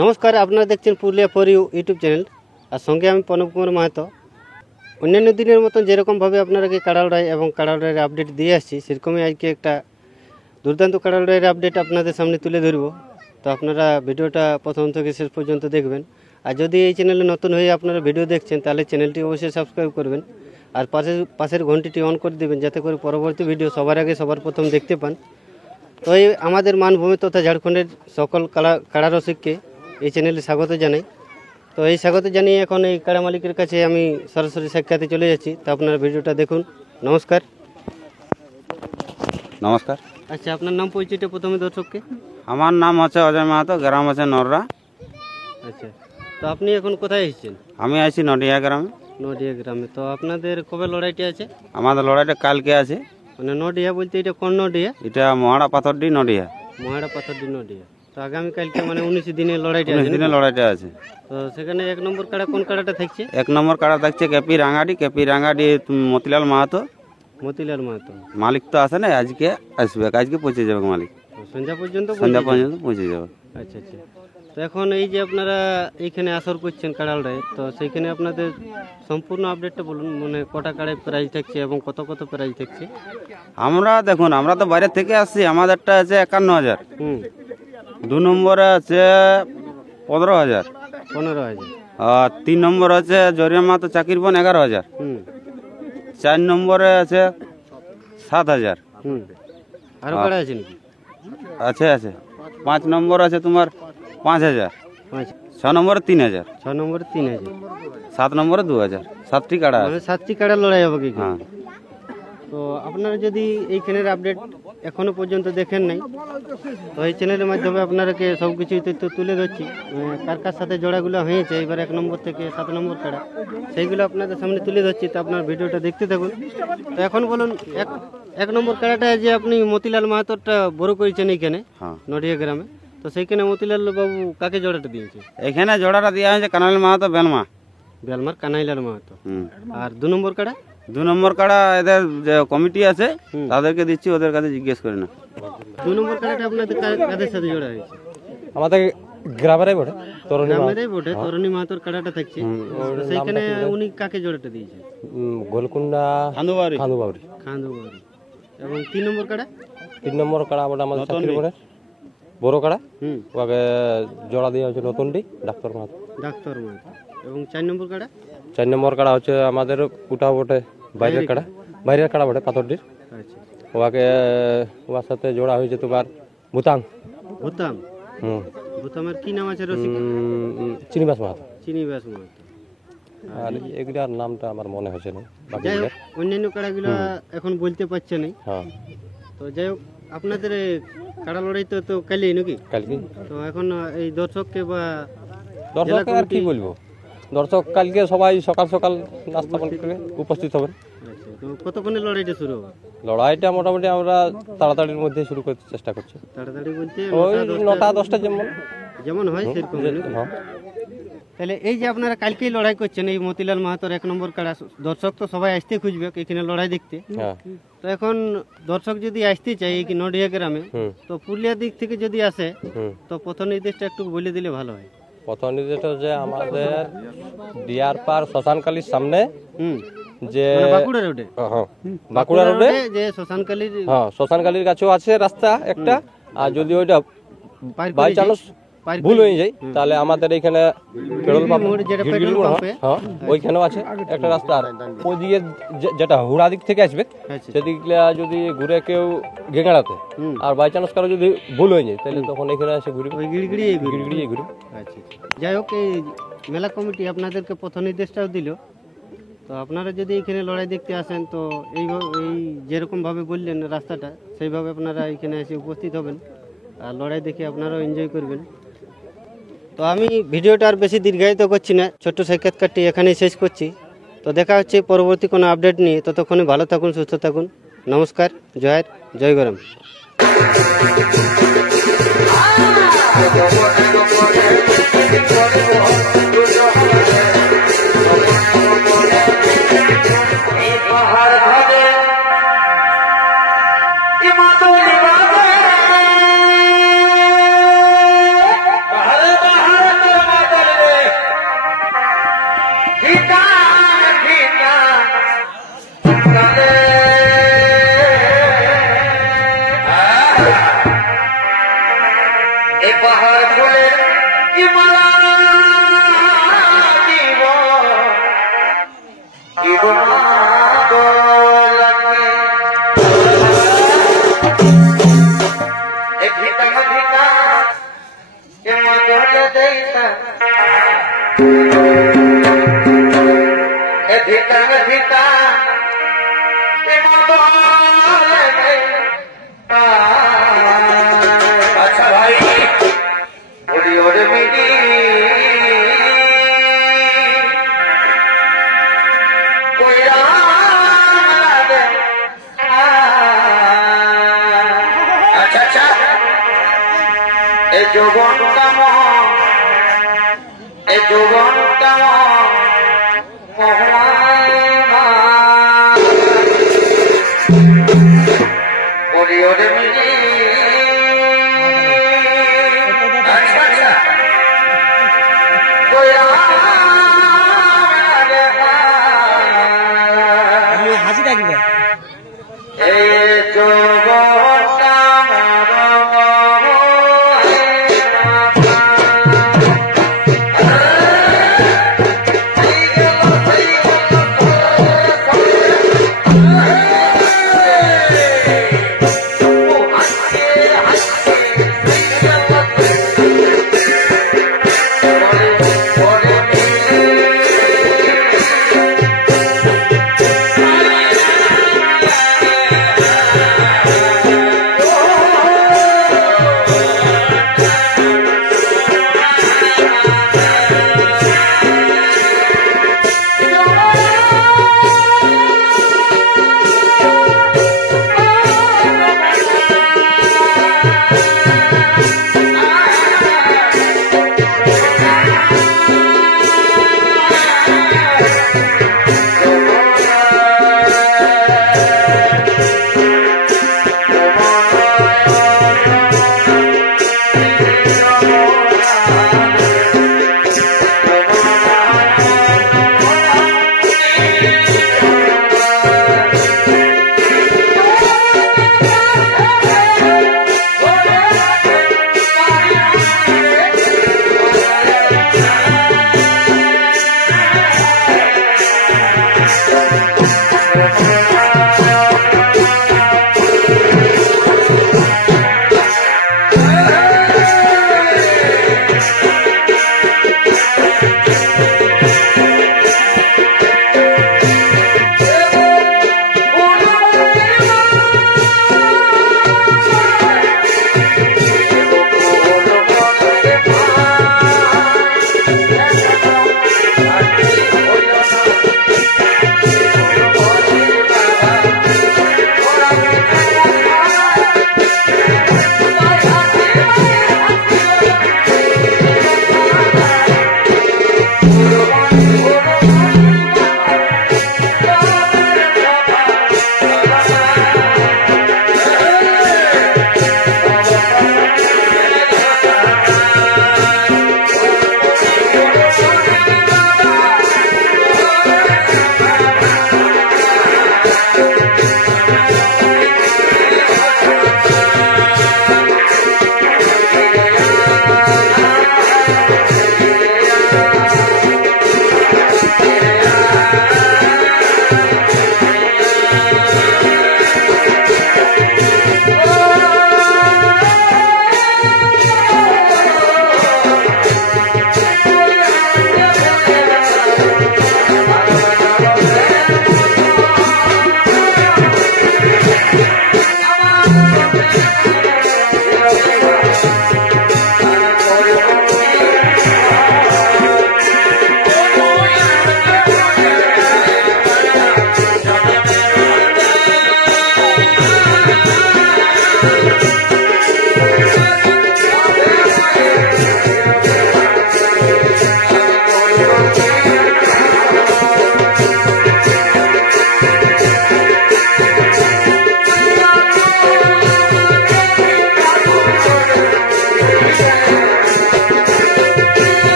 নমস্কার, আপনারা দেখছেন Purulia for you YouTube channel. আর সঙ্গে আমি প্রণব কুমার মাহাতো। অন্যান্য দিনের মতন যেরকমভাবে আপনারাকে কাড়ালড়াই এবং কাড়ালড়াইয়ের আপডেট দিয়ে আসছি, সেরকমই আজকে একটা দুর্দান্ত কাড়ালড়াইয়ের আপডেট আপনাদের সামনে তুলে ধরব। তো আপনারা ভিডিওটা প্রথম থেকে শেষ পর্যন্ত দেখবেন। আর যদি এই চ্যানেলে নতুন হয়ে আপনারা ভিডিও দেখছেন, তাহলে চ্যানেলটি অবশ্যই সাবস্ক্রাইব করবেন আর পাশের ঘন্টিটি অন করে দেবেন, যাতে করে পরবর্তী ভিডিও সবার আগে সবার প্রথম দেখতে পান। তো এই আমাদের মানভূমি তথা ঝাড়খণ্ডের সকল কাড়া রসিককে এই চ্যানেলে স্বাগত জানাই। তো এই স্বাগত জানিয়ে এখন এই কাড়া মালিকের কাছে আমি সরাসরি সাক্ষাতে চলে যাচ্ছি। তো আপনারা ভিডিওটা দেখুন। নমস্কার। নমস্কার। আচ্ছা, আপনার নাম পরিচয়টা প্রথমে দর্শককে। আমার নাম হচ্ছে অজয় মাহাতো, গ্রাম আছে নররা। আচ্ছা, তো আপনি এখন কোথায় এসেছেন? আমি আছি নডিয়া গ্রামে। নডিয়া গ্রামে। তো আপনাদের কবে লড়াইটা আছে? আমাদের লড়াইটা কালকে আছে। মানে নডিয়া বলতে এটা কোন নডিয়া? এটা মহাড়া পাথরডি নডিয়া। মহাড়া পাথরডি নডিয়া। তো আগামীকালকে মানে 19 দিনে লড়াইটা 19 আছে। দিনে লড়াইটা আছে। তো সেখানে এক নম্বর কাড়া কোন কাড়াটা থাকছে? এক নম্বর কাড়া থাকছে কেপি রাঙ্গাডি মতিলাল মাহাতো। মতিলাল মাহাতো মালিক তো আসে না, আজকে আসবে, আজকে পৌঁছে যাবে মালিক। সন্ধ্যা পর্যন্ত পৌঁছে যাবে। আচ্ছা আচ্ছা। তো এখন এই যে আপনারা এইখানে আসর করছেন কাড়ালড়াই, তো সেইখানে আপনাদের সম্পূর্ণ আপডেটটা বলুন। মানে কটা কাড়ায় প্রাইজ থাকছে এবং কত কত প্রাইজ থাকছে? আমরা দেখুন, আমরা তো বাইরে থেকে আসছি। আমাদেরটা আছে 51,000। 2 নম্বরে আছে 15,000। 15,000। আর 3 নম্বর আছে জরিয়া মাহাতো চাকিরবন 11,000। 4 নম্বরে আছে 7,000। আরো কাড়া আছে নাকি? আছে আছে। 5 নম্বর আছে তোমার 5,000। 6 নম্বরে 3,000। 6 নম্বরে 3,000। 7 নম্বরে 2,000। 7টি কাড়া আছে। মানে 7টি কাড়া লড়াই হবে কি? হ্যাঁ। তো আপনারা যদি এইখানের আপডেট এখনো পর্যন্ত দেখেন নাই, তো এই চ্যানেলের মাধ্যমে আপনারাকে সব কিছুই তথ্য তুলে ধরছি। কার কার সাথে জোড়াগুলো হয়েছে এবার 1 নম্বর থেকে 7 নম্বর কাড়া, সেইগুলো আপনাদের সামনে তুলে ধরছি। তো আপনার ভিডিওটা দেখতে থাকুন। তো এখন বলুন, এক নম্বর কাড়াটা যে আপনি মতিলাল মাহাতোরটা বড় করেছেন এইখানে নডিয়া গ্রামে, তো সেইখানে মতিলাল বাবু কাকে জোড়াটা দিয়েছে? এখানে জোড়াটা দেওয়া হয়েছে কানাইলাল মাহাতো বেলমার কানাইলাল মাহাতো। আর 2 নম্বর কাড়া? 2 নম্বর কাড়া এদের যে কমিটি আছে তাদেরকে দিচ্ছি, ওদের কাছে জিজ্ঞেস করে না। 2 নম্বর কাড়াটা আপনাদের কাদের সাথে জোড়া হয়েছে? আমাদের গ্রামেরই বটে, তরুণী মাহাতোর কাড়াটা থাকছে। সেইখানে উনি কাকে জোড়াটা দিয়েছে? গোলকুন্ডা খান্দুবাউরি। খান্দুবাউরি। এবং 3 নম্বর কাড়া? 3 নম্বর কাড়া আমাদের চাকরিবনের বড় কাড়া, ওকে জোড়া দেওয়া হচ্ছে নতুনটি ডাক্তার মাহাতো। এবং 4 নম্বর কাড়া? 4 নম্বর কাড়া হচ্ছে আমাদের উঠা বটে, বাইরের কাড়া বটে পাথরডির। আচ্ছা। ওকে ওর সাথে জোড়া হয়েছে তোমার ভুতাং। ভুতামের কি নাম আছে রসিক? চিনিবাস মাহাতো। আর এগুলার নামটা আমার মনে হচ্ছে না। যাই হোক, অন্যান্য কাড়াগুলো এখন বলতে পারছে না। তো যাই হোক, আপনাদের কাড়া লড়াই তো কালই নাকি? কালকে। তো এখন এই দর্শককে বা দর্শক আর কি বলবো, দর্শক কালকে সবাই সকাল সকাল নাস্তা পানি করে উপস্থিত হবেন। তো কতক্ষণে লড়াইটা শুরু হবে? লড়াইটা মোটামুটি আমরা তাড়াতাড়ির মধ্যে শুরু করতে চেষ্টা করছি। তাড়াতাড়ি বলতে ওই 9টা-10টা যেমন হয় সেরকম। তাহলে এই যে আপনারা কালকেই লড়াই করছেন এই মতিলাল মাহাতোর 1 নম্বর কাড়া, দর্শক তো সবাই আসতে খুঁজবে এখানে লড়াই দেখতে। তো এখন দর্শক যদি আসতে চাই এই নডিয়া গ্রামে, তো পুরুলিয়া দিক থেকে যদি আসে, তো পথ নির্দেশটা একটু বলে দিলে ভালো হয়। পথ নির্দেশটা যে আমাদের ডিয়ার পার শ্মশানকালীর সামনে, যে বাঁকুড়া রোডে যে শ্মশানকালীর, শ্মশানকালীর কাছেও আছে রাস্তা একটা। আর যদি ওইটা বাই চান্স ভুল হয়ে যায়, তাহলে আমাদের এখানে পেট্রোল পাম্প ওইখানেও আছে একটা রাস্তা। আর ওইদিকে যেটা হুড়া দিক থেকে আসবে, সেদিকে যদি ঘুরে কেউ গেঙ্গাড়াতে, আর বাই চান্স কারো যদি ভুল হয়ে যায়, তাহলে তখন এখানে এসে ঘুরবে, গিড়গিড়িয়ে ঘুরবে। আচ্ছা, যাই হোক, এই মেলা কমিটি আপনাদেরকে পথ নির্দেশটাও দিল। তো আপনারা যদি এখানে লড়াই দেখতে আসেন, তো এই যেরকমভাবে বললেন রাস্তাটা, সেইভাবে আপনারা এখানে এসে উপস্থিত হবেন আর লড়াই দেখে আপনারাও এনজয় করবেন। তো আমি ভিডিওটা আর বেশি দীর্ঘায়িত করছি না, ছোট্ট সাক্ষাৎকারটি এখানেই শেষ করছি। তো দেখা হচ্ছে পরবর্তী কোনো আপডেট নিয়ে। ততক্ষণে ভালো থাকুন, সুস্থ থাকুন। নমস্কার, জয় গরম। पहाड़ এই পাহাড় ফুলে কি মালা দিব কি লাগে এক ভিতা ভিতা কে মজলে দেইতা এক ভিতা ভিতা কে মজলে দেইতা আচ্ছা ভাই ওরে ওরে মিটি কইরা লাগে আচ্ছা আচ্ছা এ যৌবনটা মহা